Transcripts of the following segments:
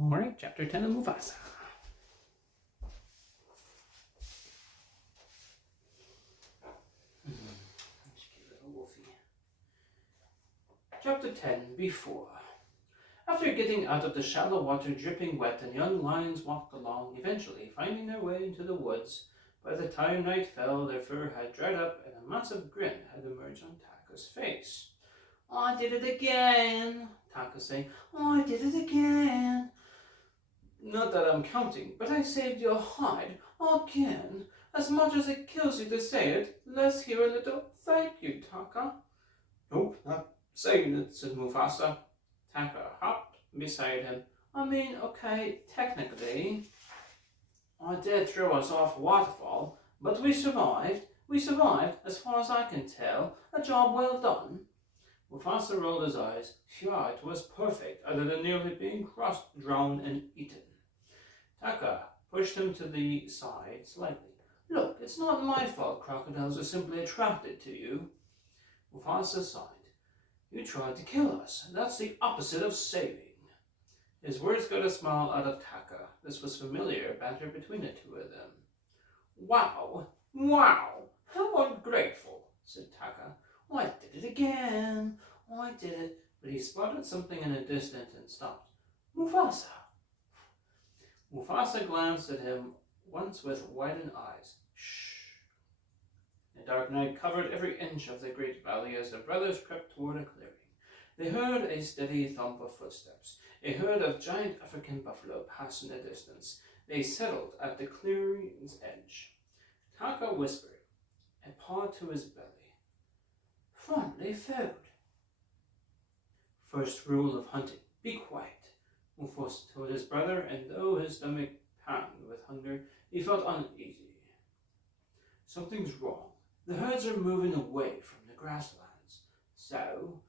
Alright, chapter 10 of Mufasa. Little Wolfie. Chapter 10, Before. After getting out of the shallow water dripping wet, the young lions walked along, eventually finding their way into the woods. By the time night fell, their fur had dried up and a massive grin had emerged on Taka's face. "I did it again," Taka said. "I did it again. Not that I'm counting, but I saved your hide again. As much as it kills you to say it, let's hear a little thank you, Taka." "Nope, not saying it," said Mufasa. Taka hopped beside him. "I mean, okay, technically, I did throw us off a waterfall, but we survived. We survived, as far as I can tell. A job well done." Mufasa rolled his eyes. "Yeah, it was perfect, other than nearly being crushed, drowned, and eaten." Taka pushed him to the side slightly. "Look, it's not my fault crocodiles are simply attracted to you." Mufasa sighed. "You tried to kill us. That's the opposite of saving." His words got a smile out of Taka. This was familiar banter between the two of them. Wow, how ungrateful," said Taka. "I did it again. I did it." But he spotted something in the distance and stopped. "Mufasa." Mufasa glanced at him once with widened eyes. "Shh." The dark night covered every inch of the great valley as the brothers crept toward a clearing. They heard a steady thump of footsteps. A herd of giant African buffalo passed in the distance. They settled at the clearing's edge. Taka whispered, a paw to his belly. "Friendly food." "First rule of hunting, be quiet," Mufasa told his brother, and though his stomach panged with hunger, he felt uneasy. "Something's wrong. The herds are moving away from the grasslands." "So?"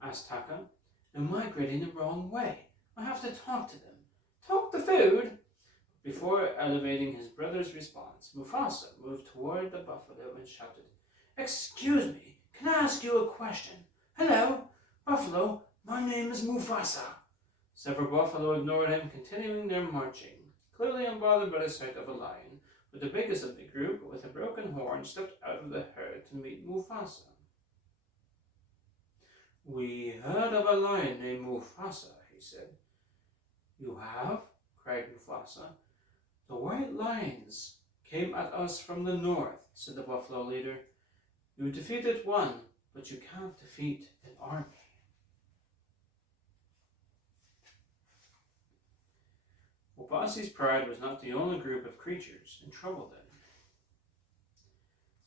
asked Taka. "They're migrating the wrong way. I have to talk to them." "Talk the food?" Before elevating his brother's response, Mufasa moved toward the buffalo and shouted, "Excuse me, can I ask you a question?" "Hello, buffalo, my name is Mufasa." Several buffalo ignored him, continuing their marching, clearly unbothered by the sight of a lion, but the biggest of the group, with a broken horn, stepped out of the herd to meet Mufasa. "We heard of a lion named Mufasa," he said. "You have?" cried Mufasa. "The white lions came at us from the north," said the buffalo leader. "You defeated one, but you can't defeat an army." Mufasi's pride was not the only group of creatures in trouble then.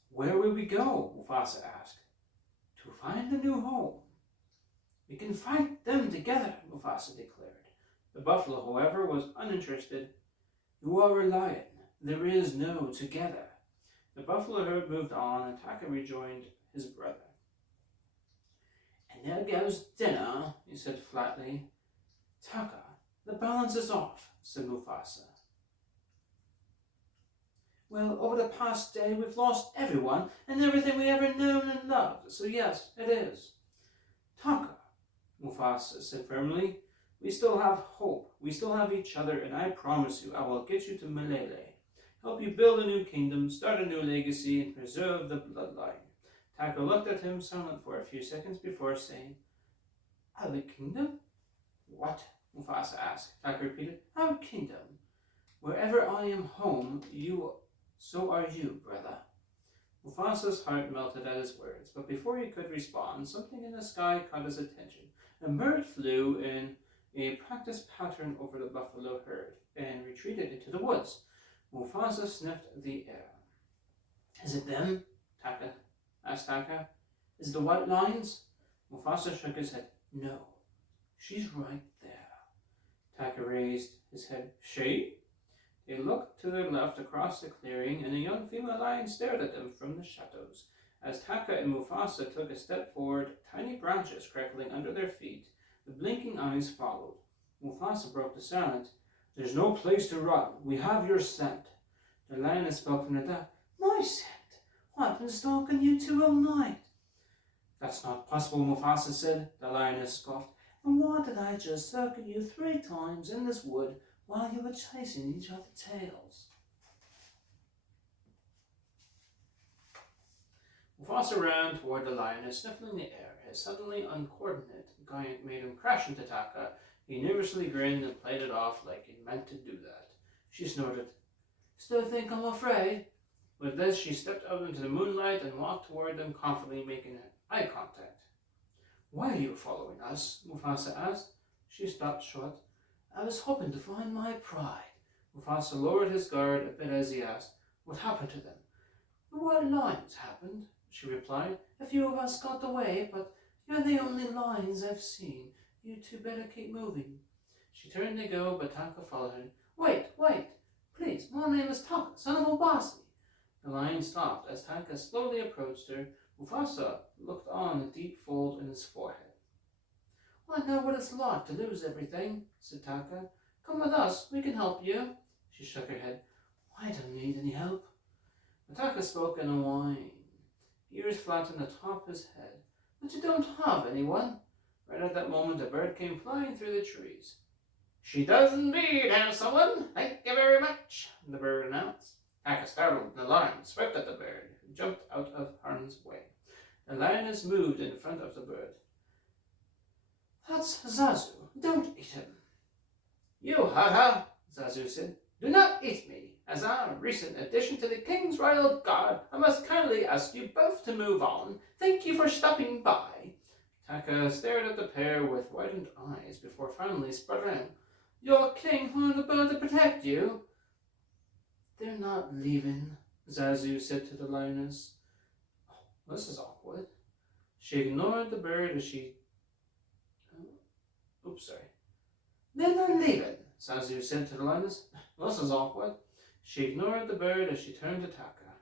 "Where will we go?" Mufasa asked. "To find a new home." "We can fight them together," Mufasa declared. The buffalo, however, was uninterested. "You are a lion. There is no together." The buffalo herd moved on, and Taka rejoined his brother. "And there goes dinner," he said flatly. "Taka, the balance is off," said Mufasa. "Well, over the past day we've lost everyone and everything we ever known and loved, so yes, it is." "Taka," Mufasa said firmly, "we still have hope. We still have each other, and I promise you I will get you to Malele, help you build a new kingdom, start a new legacy, and preserve the bloodline." Taka looked at him silent for a few seconds before saying, "Our kingdom?" "What?" Mufasa asked. Taka repeated, "Our kingdom. Wherever I am home, so are you, brother." Mufasa's heart melted at his words, but before he could respond, something in the sky caught his attention. A bird flew in a practice pattern over the buffalo herd and retreated into the woods. Mufasa sniffed the air. "Is it them?" asked Taka. "Is it the white lions?" Mufasa shook his head. "No, she's right there." Taka raised his head. "She?" They looked to their left across the clearing, and a young female lion stared at them from the shadows. As Taka and Mufasa took a step forward, tiny branches crackling under their feet, the blinking eyes followed. Mufasa broke the silence. "There's no place to run. We have your scent." The lioness spoke from the dark. "My scent? I've been stalking you two all night." "That's not possible," Mufasa said. The lioness scoffed. And why did I just circle you 3 times in this wood while you were chasing each other's tails? Mufasa ran toward the lioness, sniffing the air. His suddenly uncoordinated giant made him crash into Taka. He nervously grinned and played it off like he meant to do that. She snorted, "Still think I'm afraid?" With this, she stepped out into the moonlight and walked toward them confidently, making eye contact. "Why are you following us?" Mufasa asked. She stopped short. "I was hoping to find my pride." Mufasa lowered his guard a bit as he asked, "What happened to them?" "The white lions happened," she replied. "A few of us got away, but you're the only lions I've seen. You two better keep moving." She turned to go, but Taka followed her. Wait, please, my name is Taka, son of Obasi." The lion stopped as Taka slowly approached her. Mufasa looked on a deep fold in his forehead. "I know what it's like to lose everything," said Taka. "Come with us, we can help you." She shook her head. "I don't need any help." Taka spoke in a whine, ears flat on the top of his head. "But you don't have anyone." Right at that moment, a bird came flying through the trees. "She does indeed have someone, thank you very much," the bird announced. Taka, startled, the lion swept at the bird, who jumped out of harm's way. The lioness moved in front of the bird. "That's Zazu. Don't eat him." "You ha-ha," Zazu said. "Do not eat me. As a recent addition to the King's Royal Guard, I must kindly ask you both to move on. Thank you for stopping by." Taka stared at the pair with widened eyes before finally sputtering, "Your king wanted a bird to protect you." "They're not leaving," Zazu said to the lioness. "Oh, this is awkward." She ignored the bird as she... "They're not leaving," Zazu said to the lioness. "This is awkward." She ignored the bird as she turned to Taka.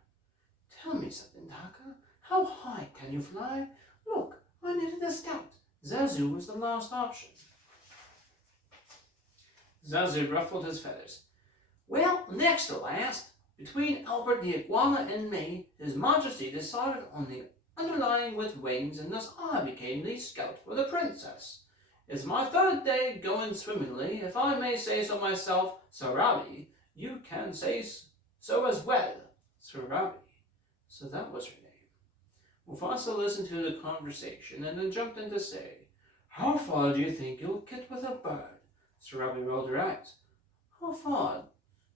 "Tell me something, Taka. How high can you fly? Look, I needed a scout. Zazu was the last option." Zazu ruffled his feathers. "Well, next to last, between Albert the Iguana and me, His Majesty decided on the underlying with wings, and thus I became the scout for the princess. It's my 3rd day going swimmingly. If I may say so myself, Sarabi, you can say so as well." Sarabi. So that was her name. Mufasa listened to the conversation and then jumped in to say, "How far do you think you'll get with a bird?" Sarabi rolled her eyes. "How far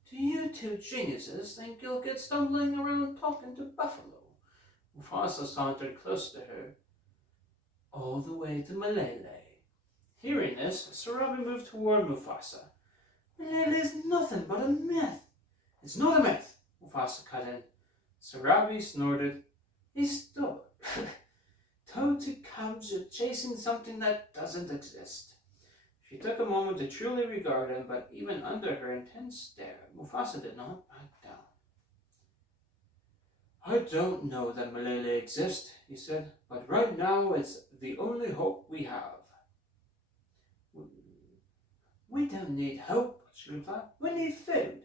do you two geniuses think you'll get stumbling around talking to Buffalo?" Mufasa sauntered close to her. "All the way to Malele." Hearing this, Sarabi moved toward Mufasa. "Malele is nothing but a myth." "It's not a myth," Mufasa cut in. Sarabi snorted. "He's stubborn. Toad cubs are chasing something that doesn't exist." She took a moment to truly regard him, but even under her intense stare, Mufasa did not back down. "I don't know that Malele exists," he said, "but right now it's the only hope we have." "We don't need hope," she replied. "We need food."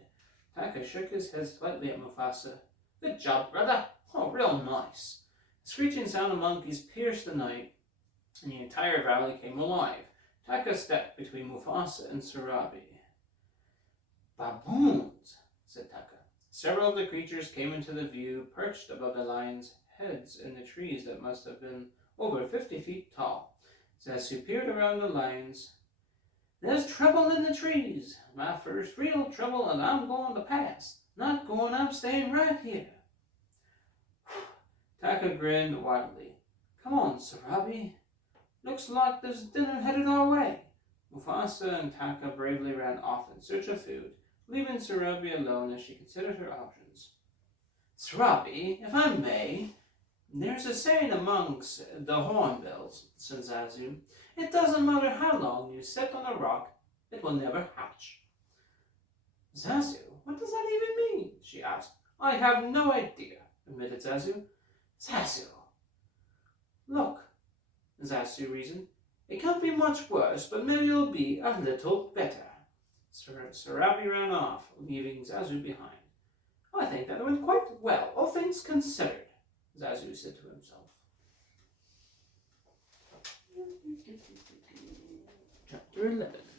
Taka shook his head slightly at Mufasa. "Good job, brother. Oh, real nice." The screeching sound of monkeys pierced the night, and the entire valley came alive. Taka stepped between Mufasa and Sarabi. "Baboons," said Taka. Several of the creatures came into the view, perched above the lions' heads in the trees that must have been over 50 feet tall. Zazu peered around the lions. "There's trouble in the trees. My first real trouble, and I'm going to pass. Not going, I'm staying right here." Taka grinned widely. "Come on, Sarabi. Looks like there's dinner headed our way." Mufasa and Taka bravely ran off in search of food, leaving Sarabi alone as she considered her options. "Sarabi, if I may, there's a saying amongst the hornbills," said Zazu. "It doesn't matter how long you sit on a rock, it will never hatch." "Zazu, what does that even mean?" she asked. "I have no idea," admitted Zazu. "Zazu, look," Zazu reasoned. "It can't be much worse, but maybe it'll be a little better." Sarabi ran off, leaving Zazu behind. "I think that went quite well, all things considered," Zazu said to himself. Chapter 11.